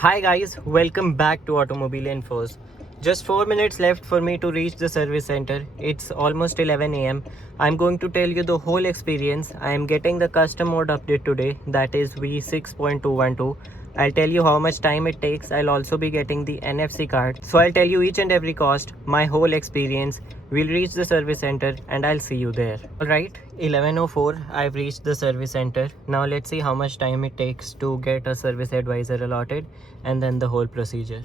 Hi guys, welcome back to Automobile Infos. Just 4 minutes left for me to reach the service center. It's almost 11 am. I'm going to tell you the whole experience. I am getting the custom mode update today, that is V6.212. I'll tell you how much time it takes. I'll also be getting the NFC card. So I'll tell you each and every cost, my whole experience. We'll reach the service center and I'll see you there. Alright, 11:04. I've reached the service center. Now let's see how much time it takes to get a service advisor allotted and then the whole procedure.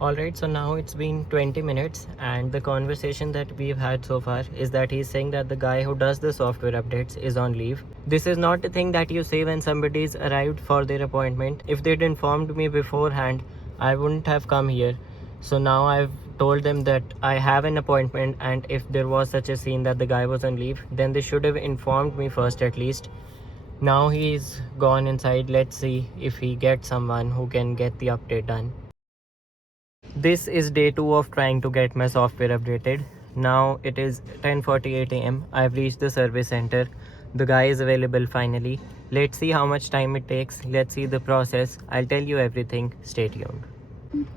Alright, so now it's been 20 minutes and the conversation that we've had so far is that he's saying that the guy who does the software updates is on leave. This is not the thing that you say when somebody's arrived for their appointment. If they'd informed me beforehand, I wouldn't have come here. So now I've told them that I have an appointment, and if there was such a scene that the guy was on leave, then they should have informed me first at least. Now he's gone inside. Let's see if he gets someone who can get the update done. This is day 2 of trying to get my software updated. Now it is 10:48 am. I've reached the service center. The guy is available finally. Let's see how much time it takes. Let's see the process. I'll tell you everything. Stay tuned.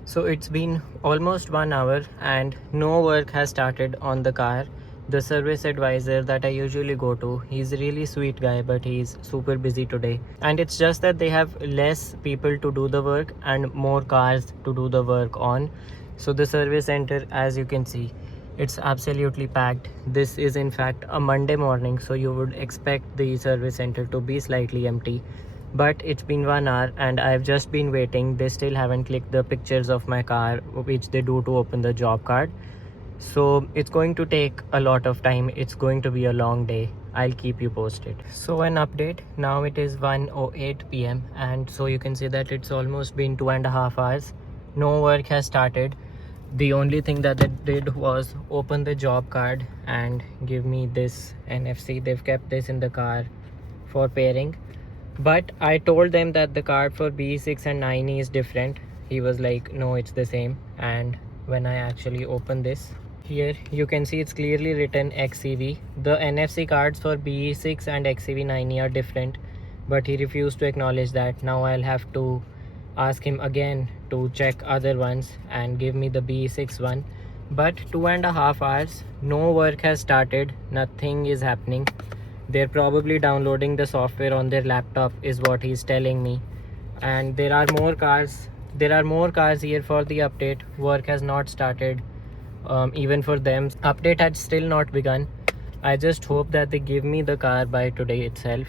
So it's been almost 1 hour and no work has started on the car. The service advisor that I usually go to, he's a really sweet guy, but he's super busy today. And it's just that they have less people to do the work and more cars to do the work on. So the service center, as you can see, it's absolutely packed. This is in fact a Monday morning, so you would expect the service center to be slightly empty. But it's been 1 hour and I've just been waiting. They still haven't clicked the pictures of my car, which they do to open the job card. So it's going to take a lot of time. It's going to be a long day. I'll keep you posted. So an update, now it is 1:08 p.m. and so you can see that it's almost been 2.5 hours. No work has started. The only thing that they did was open the job card and give me this NFC. They've kept this in the car for pairing. But I told them that the card for B6 and 9E is different. He was like, no, it's the same. And when I actually open this, here you can see it's clearly written XCV. The NFC cards for BE6 and XCV 9E are different, but he refused to acknowledge that. Now I'll have to ask him again to check other ones and give me the BE6 one. But 2.5 hours, no work has started, nothing is happening. They're probably downloading the software on their laptop is what he's telling me. And there are more cars here for the update. Work has not started. Even for them, update had still not begun. I just hope that they give me the car by today itself.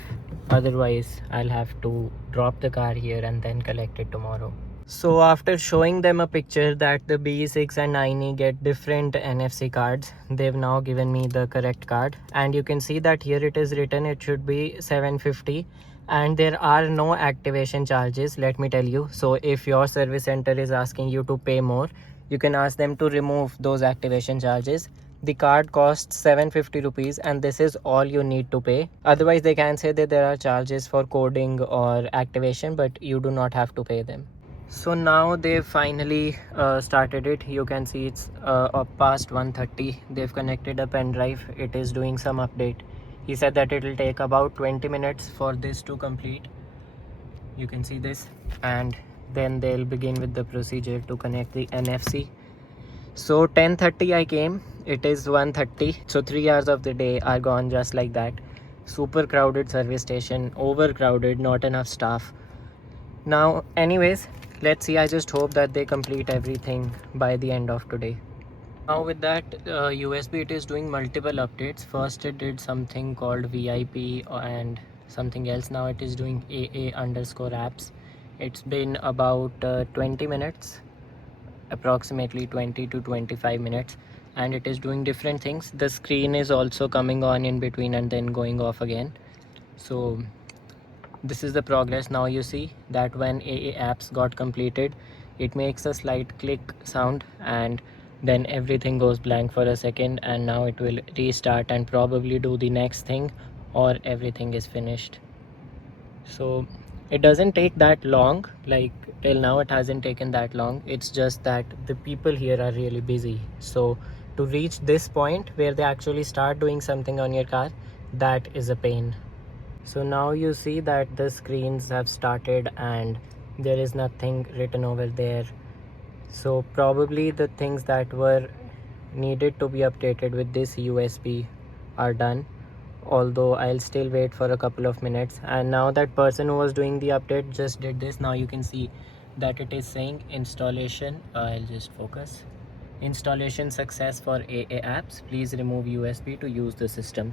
Otherwise I'll have to drop the car here and then collect it tomorrow. So after showing them a picture that the B6 and 9E get different NFC cards, they've now given me the correct card. And you can see that here it is written it should be 750 and there are no activation charges, let me tell you. So if your service center is asking you to pay more, you can ask them to remove those activation charges. The card costs 750 rupees and this is all you need to pay. Otherwise they can say that there are charges for coding or activation, but you do not have to pay them. So now they've finally started it. You can see it's up past 1:30. They've connected a pen drive. It is doing some update. He said that it will take about 20 minutes for this to complete. You can see this, and then they'll begin with the procedure to connect the NFC. So 10:30 I came, it is 1:30, so 3 hours of the day are gone just like that. Super crowded service station, overcrowded, not enough staff. Now anyways, let's see. I just hope that they complete everything by the end of today. Now with that USB, it is doing multiple updates. First it did something called VIP and something else. Now it is doing AA_apps. It's been about 20 minutes, approximately 20 to 25 minutes, and it is doing different things. The screen is also coming on in between and then going off again. So this is the progress. Now you see that when AA apps got completed, it makes a slight click sound and then everything goes blank for a second, and now it will restart and probably do the next thing or everything is finished. So it doesn't take that long. Like till now it hasn't taken that long. It's just that the people here are really busy. So to reach this point where they actually start doing something on your car, that is a pain. So now you see that the screens have started and there is nothing written over there. So probably the things that were needed to be updated with this USB are done, although I'll still wait for a couple of minutes. And now that person who was doing the update just did this. Now you can see that it is saying installation. I'll just focus. Installation success for AA apps. Please remove USB to use the system.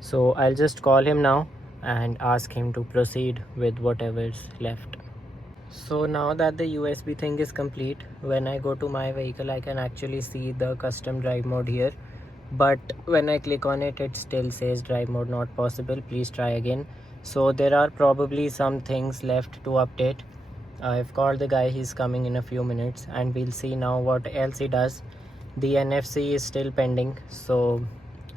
So I'll just call him now and ask him to proceed with whatever's left. So now that the USB thing is complete, when I go to my vehicle I can actually see the custom drive mode here, but when I click on it, it still says drive mode not possible, please try again. So there are probably some things left to update. I've called the guy, he's coming in a few minutes, and we'll see now what else he does. The NFC is still pending, so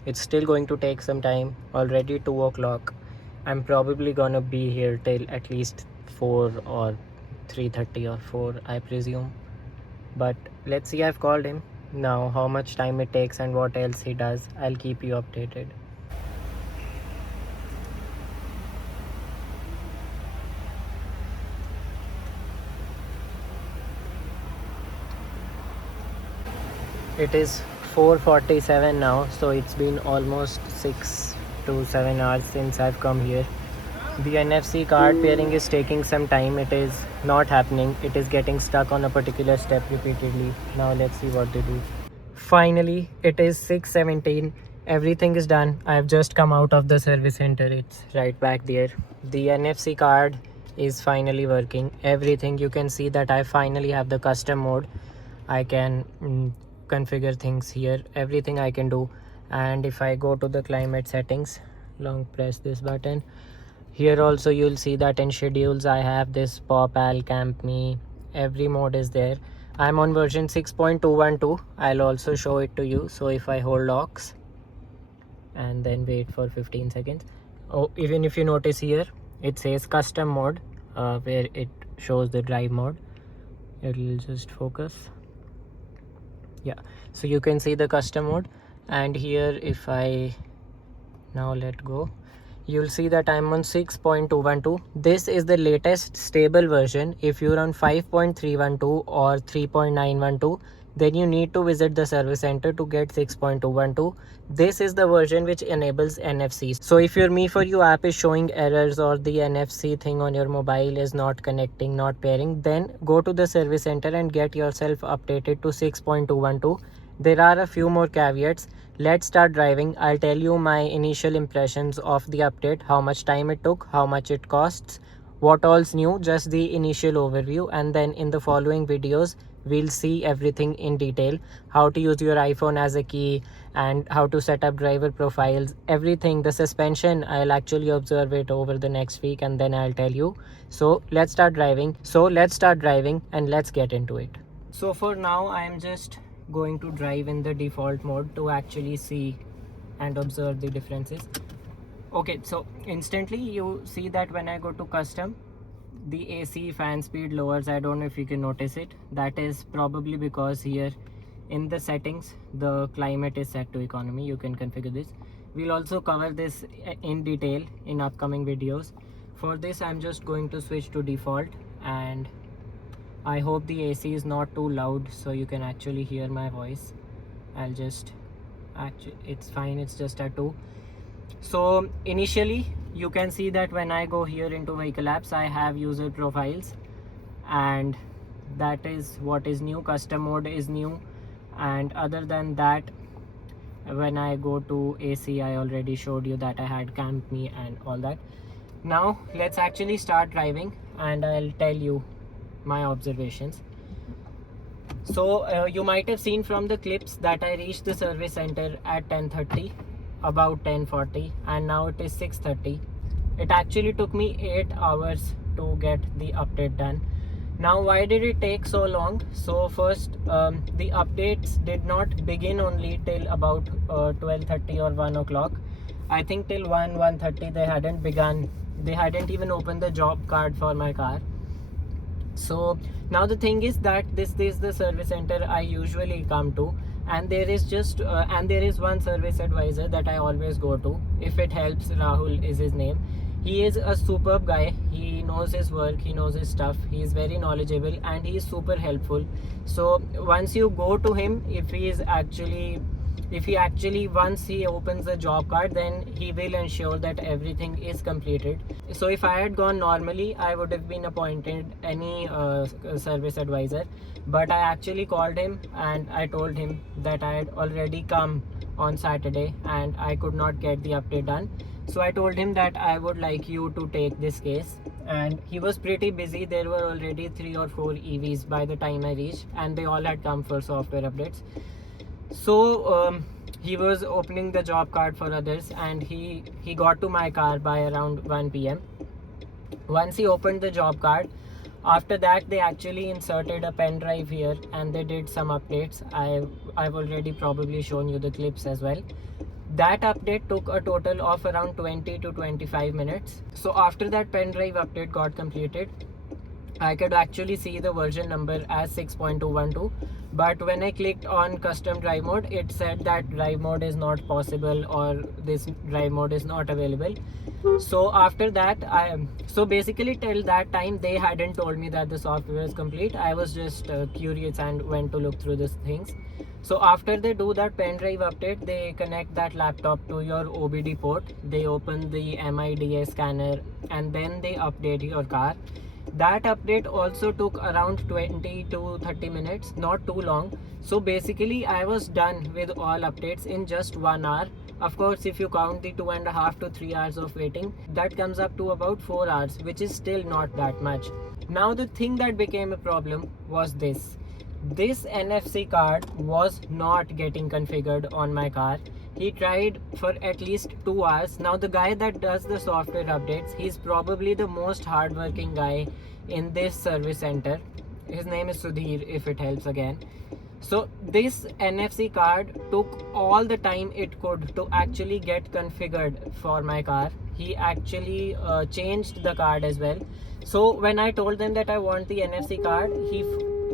it's still going to take some time. Already 2 o'clock. I'm probably gonna be here till at least 4 or 3:30 or 4, I presume. But let's see, I've called him. Now how much time it takes and what else he does, I'll keep you updated. It is 4:47 now, so it's been almost 6 to 7 hours since I've come here. The NFC card pairing is taking some time. It is not happening. It is getting stuck on a particular step repeatedly. Now let's see what they do. Finally, it is 6:17. Everything is done. I've just come out of the service center. It's right back there. The NFC card is finally working. Everything, you can see that I finally have the custom mode. I can configure things here. Everything I can do. And if I go to the climate settings, long press this button. Here also you'll see that in schedules I have this Pop Al Camp Me. Every mode is there. I'm on version 6.212. I'll also show it to you. So if I hold locks and then wait for 15 seconds. Oh, even if you notice here, it says custom mode, where it shows the drive mode. It'll just focus. Yeah, so you can see the custom mode. And here if I now let go, you'll see that I'm on 6.212. This is the latest stable version. If you're on 5.312 or 3.912, then you need to visit the service center to get 6.212. This is the version which enables NFC. So if your Me4U app is showing errors or the NFC thing on your mobile is not connecting, not pairing, then go to the service center and get yourself updated to 6.212. There are a few more caveats. Let's start driving. I'll tell you my initial impressions of the update, how much time it took, how much it costs, what all's new, just the initial overview, and then in the following videos we'll see everything in detail, how to use your iPhone as a key and how to set up driver profiles, everything. The suspension, I'll actually observe it over the next week and then I'll tell you. So let's start driving and let's get into it. So for now I'm just going to drive in the default mode to actually see and observe the differences. Okay, so instantly you see that when I go to custom, the AC fan speed lowers. I don't know if you can notice it. That is probably because here in the settings the climate is set to economy. You can configure this. We'll also cover this in detail in upcoming videos. For this I'm just going to switch to default, and I hope the AC is not too loud so you can actually hear my voice. I'll just it's fine, it's just at 2. So initially you can see that when I go here into vehicle apps, I have user profiles, and that is what is new. Custom mode is new, and other than that, when I go to AC, I already showed you that I had Camp Me and all that. Now let's actually start driving and I'll tell you my observations. So you might have seen from the clips that I reached the service center at 10:30, about 10:40, and now it is 6:30. It actually took me 8 hours to get the update done. Now why did it take so long? So first, the updates did not begin only till about 12:30 or 1 o'clock. I think till 1:30 they hadn't begun. They hadn't even opened the job card for my car. So now the thing is that this is the service center I usually come to, and there is one service advisor that I always go to. If it helps, Rahul is his name. He is a superb guy. He knows his work, he knows his stuff, he is very knowledgeable, and he is super helpful. So once you go to him, if he actually once he opens the job card, then he will ensure that everything is completed. So if I had gone normally, I would have been appointed any service advisor, but I actually called him and I told him that I had already come on Saturday and I could not get the update done. So I told him that I would like you to take this case, and he was pretty busy. There were already 3 or 4 EVs by the time I reached, and they all had come for software updates. So he was opening the job card for others, and he got to my car by around 1 p.m. Once he opened the job card, after that they actually inserted a pen drive here and they did some updates. I've already probably shown you the clips as well. That update took a total of around 20 to 25 minutes. So after that pen drive update got completed, I could actually see the version number as 6.212, but when I clicked on custom drive mode, it said that drive mode is not possible, or this drive mode is not available. So after that, so basically till that time they hadn't told me that the software is complete. I was just curious and went to look through these things. So after they do that pen drive update, they connect that laptop to your OBD port, they open the MIDA scanner, and then they update your car. That update also took around 20 to 30 minutes, not too long. So basically I was done with all updates in just 1 hour. Of course, if you count the 2.5 to 3 hours of waiting, that comes up to about 4 hours, which is still not that much. Now the thing that became a problem was this NFC card was not getting configured on my car. He tried for at least 2 hours. Now the guy that does the software updates, he's probably the most hardworking guy in this service center. His name is Sudhir, if it helps again. So this NFC card took all the time it could to actually get configured for my car. He actually changed the card as well. So when I told them that I want the NFC card,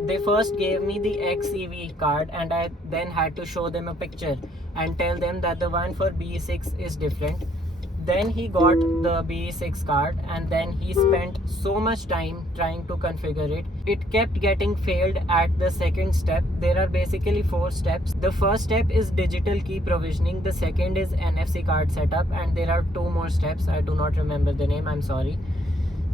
they first gave me the XEV card, and I then had to show them a picture and tell them that the one for BE6 is different. Then he got the BE6 card, and then he spent so much time trying to configure it. It kept getting failed at the second step. There are basically 4 steps. The first step is digital key provisioning, the second is NFC card setup, and there are 2 more steps. I do not remember the name, I'm sorry.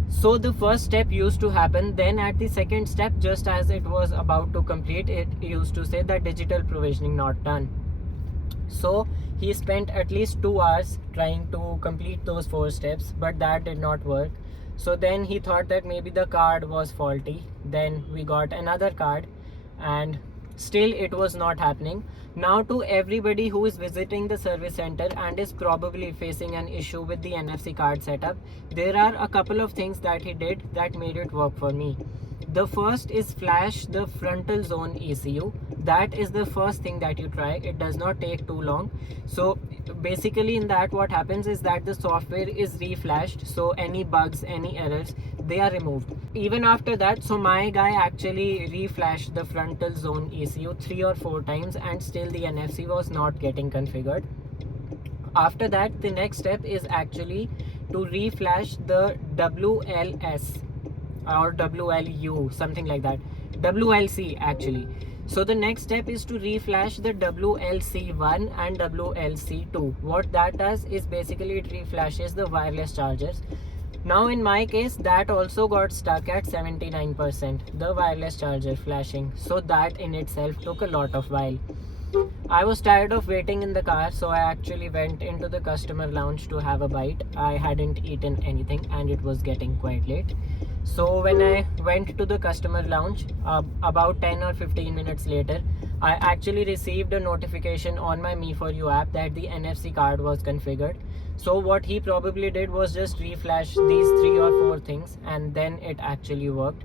So the first step used to happen, then at the second step, just as it was about to complete, it used to say that digital provisioning not done. So he spent at least 2 hours trying to complete those 4 steps, but that did not work. So then he thought that maybe the card was faulty. Then we got another card, and still it was not happening. Now to everybody who is visiting the service center and is probably facing an issue with the NFC card setup, there are a couple of things that he did that made it work for me. The first is flash the frontal zone ECU. That is the first thing that you try. It does not take too long. So basically in that what happens is that the software is reflashed, so any bugs, any errors, they are removed. Even after that, so my guy actually reflashed the frontal zone ECU 3 or 4 times, and still the NFC was not getting configured. After that, the next step is actually to reflash the WLS or WLU, something like that, WLC actually. So the next step is to reflash the WLC1 and WLC2. What that does is basically it reflashes the wireless chargers. Now in my case, that also got stuck at 79%, the wireless charger flashing. So that in itself took a lot of while. I was tired of waiting in the car, so I actually went into the customer lounge to have a bite. I hadn't eaten anything and it was getting quite late. So when I went to the customer lounge, about 10 or 15 minutes later, I actually received a notification on my Me4U app that the NFC card was configured. So what he probably did was just reflash these 3 or 4 things, and then it actually worked.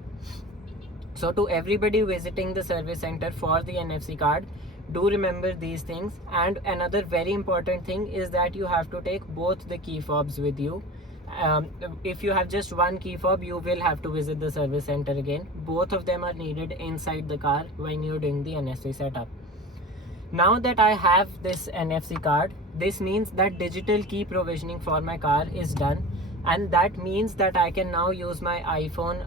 So to everybody visiting the service center for the NFC card, do remember these things. And another very important thing is that you have to take both the key fobs with you. If you have just one key fob, you will have to visit the service center again. Both of them are needed inside the car when you're doing the NFC setup. Now that I have this NFC card, this means that digital key provisioning for my car is done, and that means that I can now use my iPhone,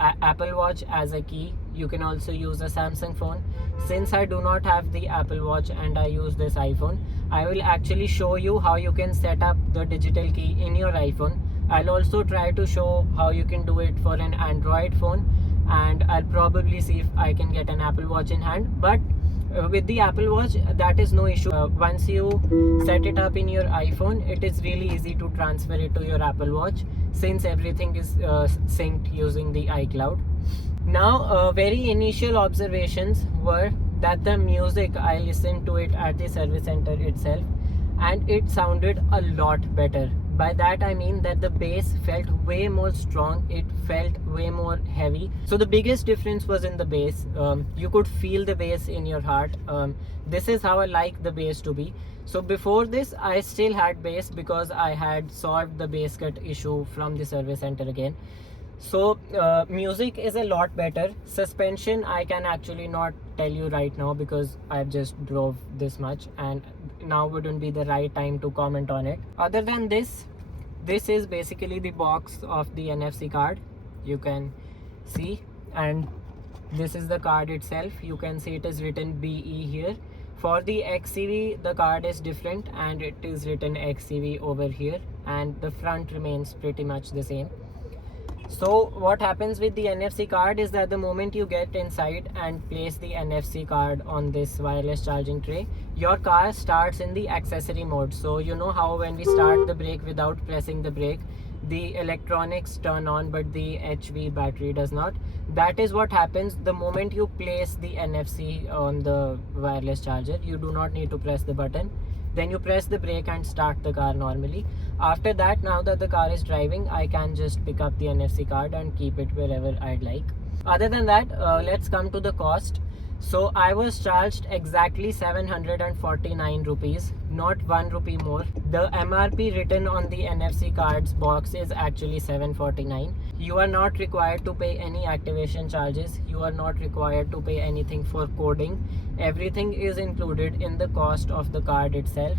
Apple Watch as a key. You can also use a Samsung phone. Since I do not have the Apple Watch and I use this iPhone, I will actually show you how you can set up the digital key in your iPhone. I'll also try to show how you can do it for an Android phone, and I'll probably see if I can get an Apple Watch in hand. But with the Apple Watch, that is no issue. Once you set it up in your iPhone, it is really easy to transfer it to your Apple Watch, since everything is synced using the iCloud. Now, very initial observations were that the music, I listened to it at the service center itself, and it sounded a lot better. By that I mean that the bass felt way more strong, it felt way more heavy. So the biggest difference was in the bass. You could feel the bass in your heart. This is how I like the bass to be. So before this, I still had bass because I had solved the bass cut issue from the service center again. So music is a lot better. Suspension, I can actually not tell you right now because I've just drove this much and now wouldn't be the right time to comment on it. Other than this is basically the box of the NFC card, you can see, and this is the card itself. You can see it is written BE here. For the XCV, the card is different and it is written XCV over here, and the front remains pretty much the same. So what happens with the NFC card is that the moment you get inside and place the NFC card on this wireless charging tray, your car starts in the accessory mode. So you know how when we start the brake without pressing the brake, the electronics turn on but the HV battery does not. That is what happens the moment you place the NFC on the wireless charger. You do not need to press the button. Then you press the brake and start the car normally. After that, now that the car is driving, I can just pick up the NFC card and keep it wherever I'd like. Other than that, let's come to the cost. So I was charged exactly 749 rupees, not 1 rupee more. The MRP written on the NFC cards box is actually 749. You are not required to pay any activation charges. You are not required to pay anything for coding. Everything is included in the cost of the card itself.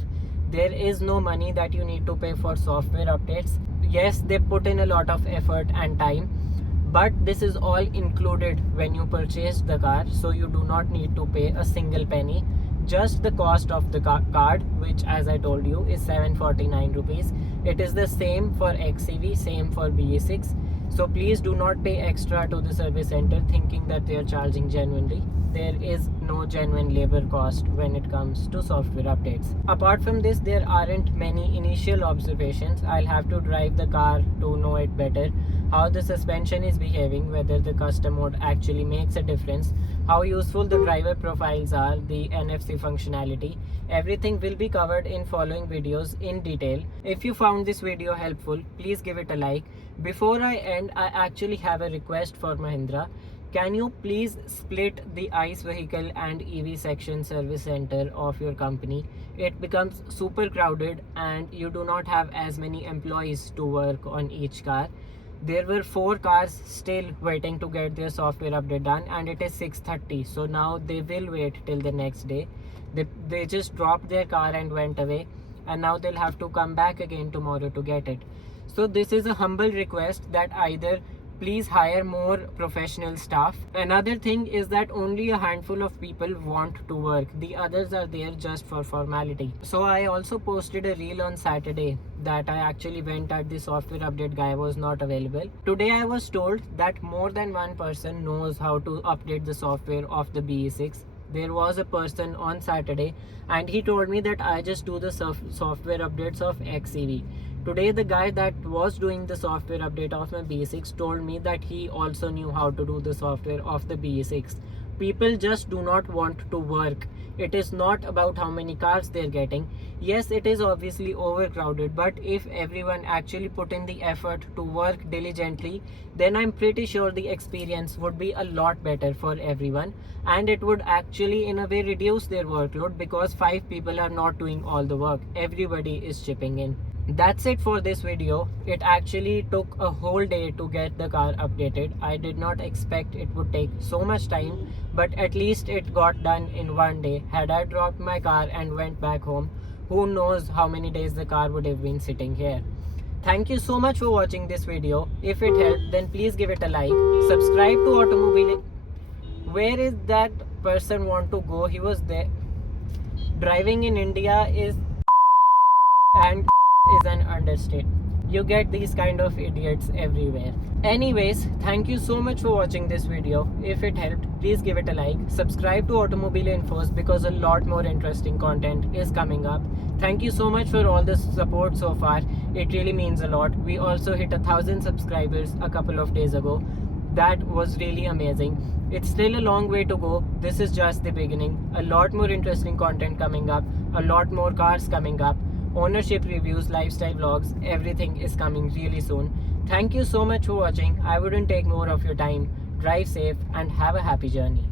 There is no money that you need to pay for software updates. Yes, they put in a lot of effort and time, but this is all included when you purchase the car, so you do not need to pay a single penny. Just the cost of the card, which as I told you is 749 rupees. It is the same for XCV, same for BE6. So please do not pay extra to the service center thinking that they are charging genuinely. There is no genuine labor cost when it comes to software updates. Apart from this, there aren't many initial observations. I'll have to drive the car to know it better, how the suspension is behaving, whether the custom mode actually makes a difference, how useful the driver profiles are, the NFC functionality. Everything will be covered in following videos in detail. If you found this video helpful, please give it a like. Before I end, I actually have a request for Mahindra. Can you please split the ICE vehicle and EV section service center of your company? It becomes super crowded and you do not have as many employees to work on each car. There were 4 cars still waiting to get their software update done and it is 6:30. So now they will wait till the next day. They just dropped their car and went away, and now they'll have to come back again tomorrow to get it. So this is a humble request that either please hire more professional staff. Another thing is that only a handful of people want to work. The others are there just for formality. So I also posted a reel on Saturday that I actually went at the software update guy was not available. Today I was told that more than one person knows how to update the software of the BE6. There was a person on Saturday and he told me that I just do the software updates of XCV. Today the guy that was doing the software update of my BE6 told me that he also knew how to do the software of the BE6. People just do not want to work. It is not about how many cars they're getting. Yes, it is obviously overcrowded, but if everyone actually put in the effort to work diligently, then I'm pretty sure the experience would be a lot better for everyone, and it would actually in a way reduce their workload because 5 people are not doing all the work. Everybody is chipping in. That's it for this video. It actually took a whole day to get the car updated. I did not expect it would take so much time, but at least it got done in one day. Had I dropped my car and went back home, who knows how many days the car would have been sitting here. Thank you so much for watching this video. If it helped, then please give it a like. Subscribe to Automobile. Where is that person want to go? He was there. Driving in India is and is an understatement. You get these kind of idiots everywhere. Anyways, thank you so much for watching this video. If it helped, please give it a like. Subscribe to Automobile Infos because a lot more interesting content is coming up. Thank you so much for all the support so far. It really means a lot. We also hit 1,000 subscribers a couple of days ago. That was really amazing. It's still a long way to go. This is just the beginning. A lot more interesting content coming up. A lot more cars coming up. Ownership reviews, lifestyle vlogs, everything is coming really soon. Thank you so much for watching. I wouldn't take more of your time. Drive safe and have a happy journey.